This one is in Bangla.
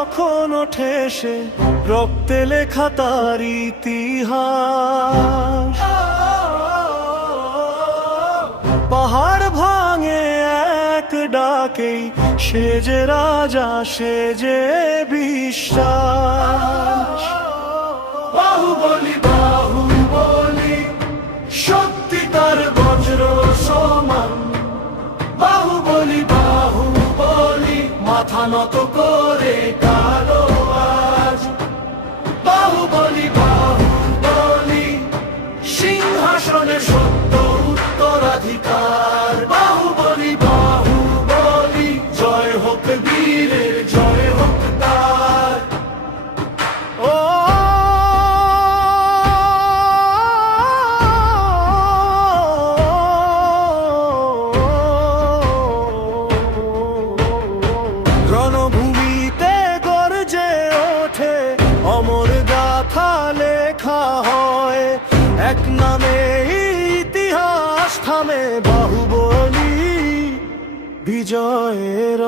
যখন ওঠে সে, রক্তে লেখা তার ইতিহাস। পাহাড় ভাঙে এক ডাকেই, সে যে রাজা, সে যে বিশ্বাস। বাহুবলী, বাহুবলী, শক্তি তার বজ্র সমান। বাহুবলী, বাহুবলী, মাথা নত করে কালো আজ। বাহুবলী, বাহুবলী, সিংহাসনে সত্য উত্তরাধিকার। বাহুবলী, বাহুবলী, জয় হোক বীরের, জয় হোক তার। ও রণভূমিতে গর্জে ওঠে, অমর গাথা লেখা হয়। এক নামে ইতিহাস থামে, বাহুবলী বিজয়ের।